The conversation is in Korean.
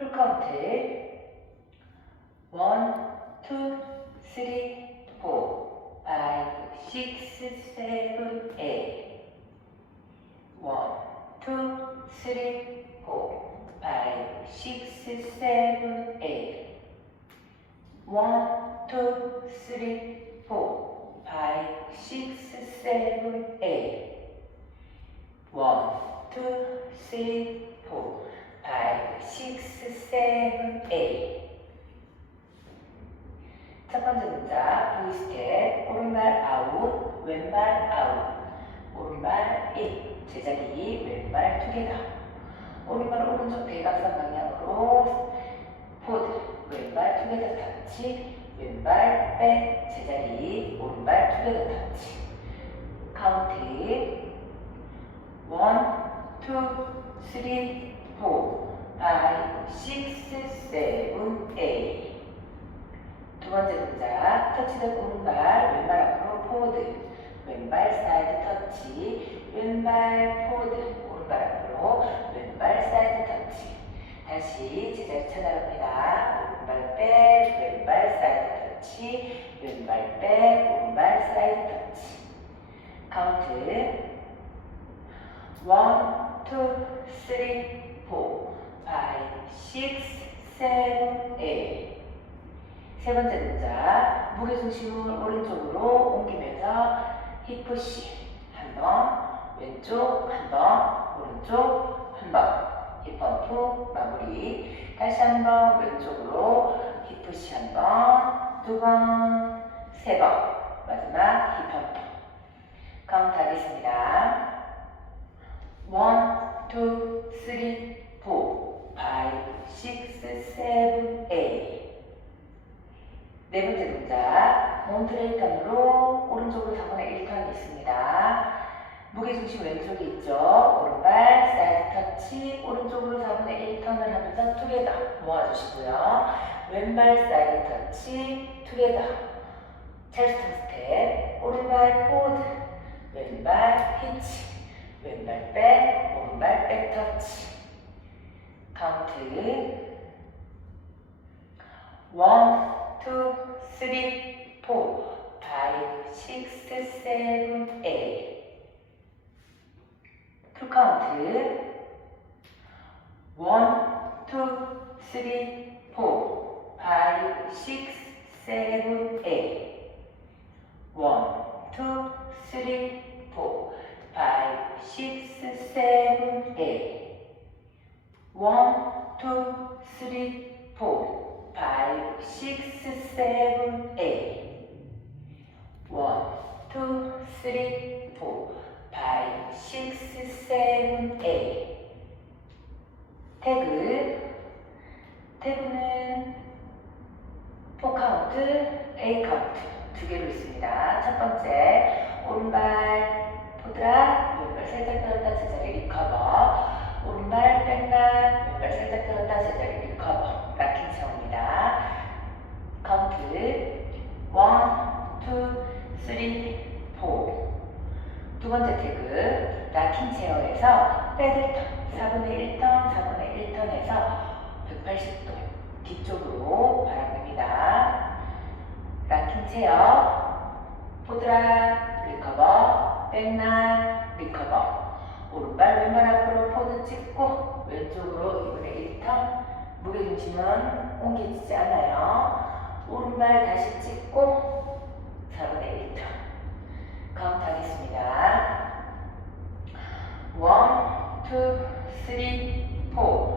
풀카운트. 원, 투, 쓰리, 포, 파이브, 식스, 세븐, 에잇. 원, 투, 쓰리, 포, 파이브, 식스, 세븐, 에잇 파이브, 식스, 세븐, 에잇 첫 번째 문자 보이스텝 오른발 아웃 왼발 아웃. 오른발 인 제자리 왼발 투게더 오른발 오른쪽 대각선 방향으로 포드 왼발 투게더 터치. 왼발 백 제자리 오른발 투게더 터치. 카운트. 원, 투, 쓰리, 포, 파이브, 식스, 세븐, 에잇 두 번째 문자 터치된 오른발 왼발 앞으로 포워드 왼발 사이드 터치 왼발 포워드 오른발 앞으로 왼발 사이드 터치 다시 제자리 찾아갑니다 오른발 백 왼발 사이드 터치 왼발 백 오른발 사이드 터치 카운트 원, 투, 쓰리, 포, 식스, 세븐, 에잇 세 번째 문자 무게 중심을 오른쪽으로 옮기면서 힙푸시 한번 왼쪽 한번 오른쪽 한번. 힙펌프 마무리. 다시 한번 왼쪽으로 힙푸시 한번 두 번 세 번. 마지막 힙 6, 7, 8. 네 번째 동작. 몬트레이탄으로 오른쪽으로 4분의 1턴이 있습니다. 무게중심 왼쪽에 있죠. 오른발, 사이드 터치, 오른쪽으로 4분의 1턴을 하면서 투게더 모아주시고요. 왼발, 사이드 터치, 투게더. 찰스턴 스텝, 오른발, 포드, 왼발, 히치, 왼발 백, 오른발, 백 터치. 카운트. 원, two, three, four, five, six, seven, eight. 풀 카운트. one, two, three, four, five, six, seven, eight. one, two, three, four, five, six, seven, eight. One, two, three, four. five, six, seven, eight. One, two, three, four, five, six, seven, eight. 태그. 태그는 포 카운트, A 카운트 두 개로 있습니다. 첫 번째, 오른발 포드라, 왼발 살짝 들었다 제자리 리커버. 오른발 백락, 왼발 살짝 들었다 제자리 리커버. 락킹 채웁니다. 카운트 원, 투, 쓰리, 포. 두 번째 태그 락킹 체어에서 패들턴 4분의 1턴, 4분의 1턴에서 180도 뒤쪽으로 바랍니다. 락킹 체어 포드라 리커버 백락 리커버 오른발 왼발 앞으로 포드 찍고 왼쪽으로 2분의 1턴 무게중심은 옮기지 않아요. 오른발 다시 찍고 4분의 1턴 카운트 하겠습니다. 1, 2, 3, 4, 5, 6, 7,